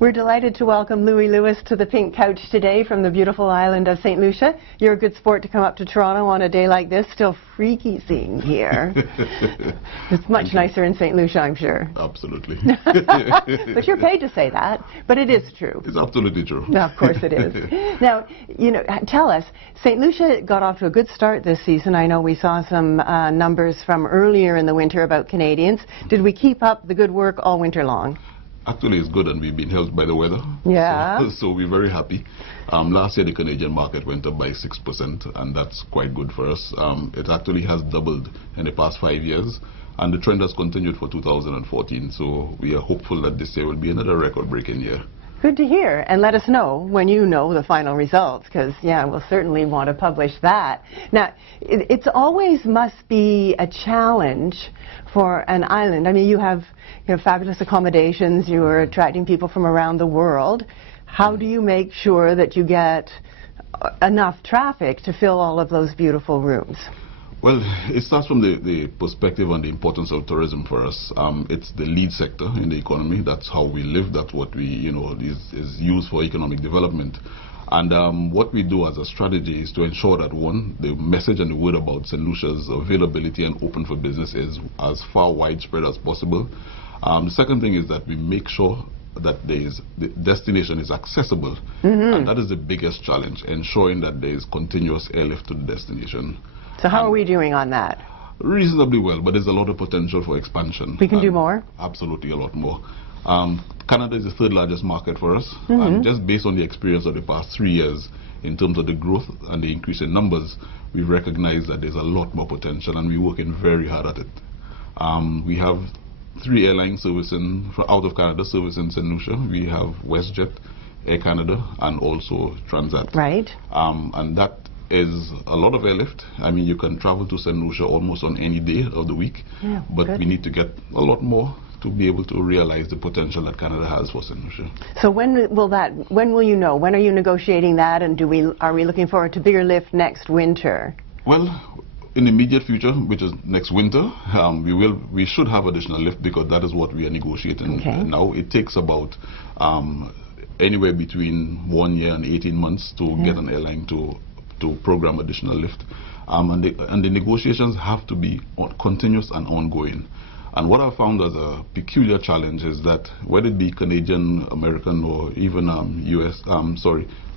We're delighted to welcome Louis Lewis to the Pink Couch today from the beautiful island of St. Lucia. You're a good sport to come up to Toronto on a day like this. Still freaky scene here. It's much nicer in St. Lucia, I'm sure. Absolutely. But you're paid to say that, but it is true. It's absolutely true. No, of course it is. Now, you know, tell us, St. Lucia got off to a good start this season. I know we saw some numbers from earlier in the winter about Canadians. Did we keep up the good work all winter long? Actually, it's good, and we've been helped by the weather. Yeah. So we're very happy. Last year, the Canadian market went up by 6%, and that's quite good for us. It actually has doubled in the past 5 years, and the trend has continued for 2014. So we are hopeful that this year will be another record-breaking year. Good to hear, and let us know when you know the final results, because, yeah, we'll certainly want to publish that. Now, it's always must be a challenge for an island. I mean, you have fabulous accommodations, you are attracting people from around the world. How do you make sure that you get enough traffic to fill all of those beautiful rooms? Well, it starts from the perspective and the importance of tourism for us. It's the lead sector in the economy. That's how we live. That's what we, is used for economic development. And what we do as a strategy is to ensure that, one, the message and the word about St. Lucia's availability and open for business is as far widespread as possible. The second thing is that we make sure that the destination is accessible. And that is the biggest challenge, ensuring that there is continuous airlift to the destination. So how are we doing on that? Reasonably well, but there's a lot of potential for expansion. We can do more? Absolutely, a lot more. Canada is the third largest market for us, and just based on the experience of the past 3 years, in terms of the growth and the increase in numbers, we recognize that there's a lot more potential, and we're working very hard at it. We have 3 airlines servicing out of Canada, servicing St. Lucia. We have WestJet, Air Canada, and also Transat. Right. And that is a lot of airlift. I mean, you can travel to St. Lucia almost on any day of the week, but good. We need to get a lot more to be able to realize the potential that Canada has for St. Lucia. So when will you know? When are you negotiating that, and are we looking forward to bigger lift next winter? Well, in the immediate future, which is next winter, we should have additional lift, because that is what we are negotiating now. It takes about anywhere between 1 year and 18 months to get an airline to program additional lift, and the negotiations have to be continuous and ongoing. And what I found as a peculiar challenge is that whether it be Canadian, American, or even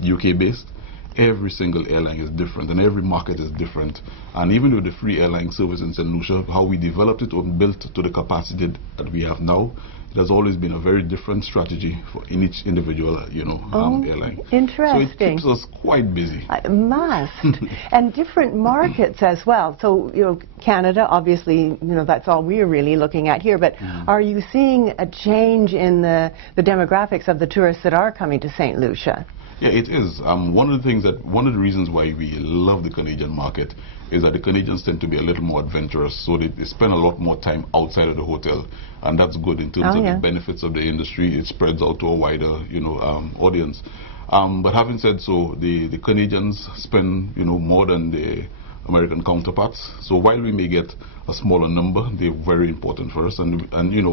UK based, every single airline is different, and every market is different. And even with the free airline service in St. Lucia, how we developed it or built to the capacity that we have now, it has always been a very different strategy in each individual, airline. Interesting. So it keeps us quite busy. It must. And different markets as well. So, Canada, obviously, that's all we're really looking at here. But are you seeing a change in the demographics of the tourists that are coming to St. Lucia? Yeah, it is. One of the reasons why we love the Canadian market is that the Canadians tend to be a little more adventurous, so they spend a lot more time outside of the hotel, and that's good in terms of the benefits of the industry. It spreads out to a wider, audience. But having said so, the Canadians spend, more than the American counterparts. So while we may get a smaller number, they're very important for us, and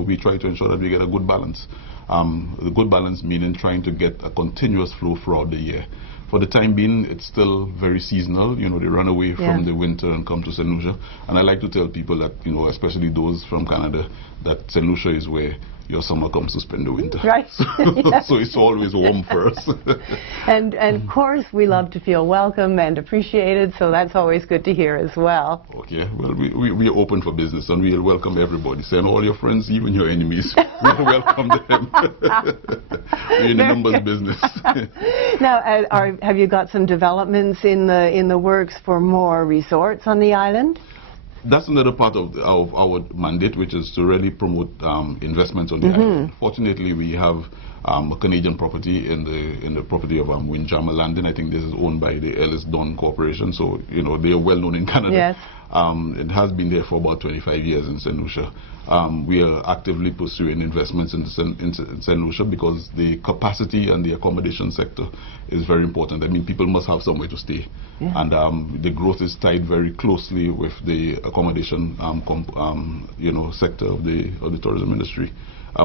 we try to ensure that we get a good balance. The good balance meaning trying to get a continuous flow throughout the year. For the time being, it's still very seasonal. They run away from the winter and come to St. Lucia. And I like to tell people that, especially those from Canada, that St. Lucia is where your summer comes to spend the winter. Right. So it's always warm for us. And of course, we love to feel welcome and appreciated, so that's always good to hear as well. Okay. Well, we are open for business, and we'll welcome everybody. Send all your friends, even your enemies. We'll welcome them. We're in the numbers business. Now, have you got some developments in the works for more resorts on the island? That's another part of our mandate, which is to really promote investments on the island. Fortunately, we have a Canadian property in the property of Windjammer Landing. I think this is owned by the Ellis Don Corporation, so they are well known in Canada. Yes. It has been there for about 25 years in St. Lucia. We are actively pursuing investments in St. Lucia, because the capacity and the accommodation sector is very important. I mean, people must have somewhere to stay, and the growth is tied very closely with the accommodation sector of the tourism industry.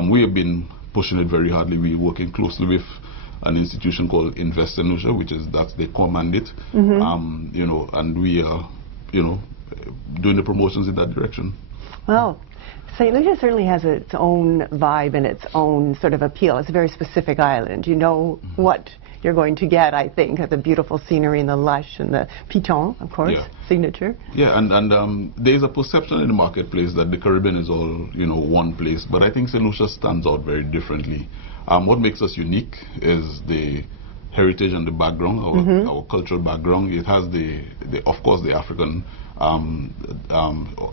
We have been pushing it very hardly. We're working closely with an institution called Invest in Lucia, which is that's their core mandate. You know, and we are, you know, doing the promotions in that direction. Well, St. Lucia certainly has its own vibe and its own sort of appeal. It's a very specific island. You know what you're going to get, I think, the beautiful scenery and the lush and the piton, of course, signature. Yeah, and there's a perception in the marketplace that the Caribbean is all, you know, one place, but I think St. Lucia stands out very differently. What makes us unique is the heritage and the background, our cultural background. It has of course, the African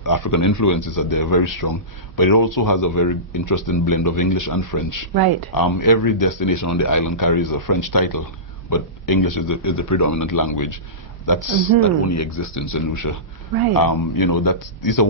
African influences that they're very strong, but it also has a very interesting blend of English and French. Right. Every destination on the island carries a French title, but English is the predominant language. That only exists in St. Lucia. Right. You know, these are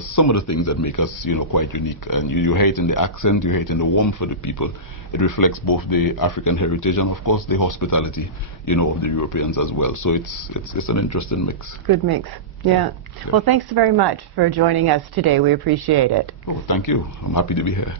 some of the things that make us, you know, quite unique. And you hear it in the accent, you hear it in the warmth of the people. It reflects both the African heritage and, of course, the hospitality, you know, of the Europeans as well. So it's an interesting mix. Good mix. Yeah. Well, thanks very much for joining us today. We appreciate it. Oh, thank you. I'm happy to be here.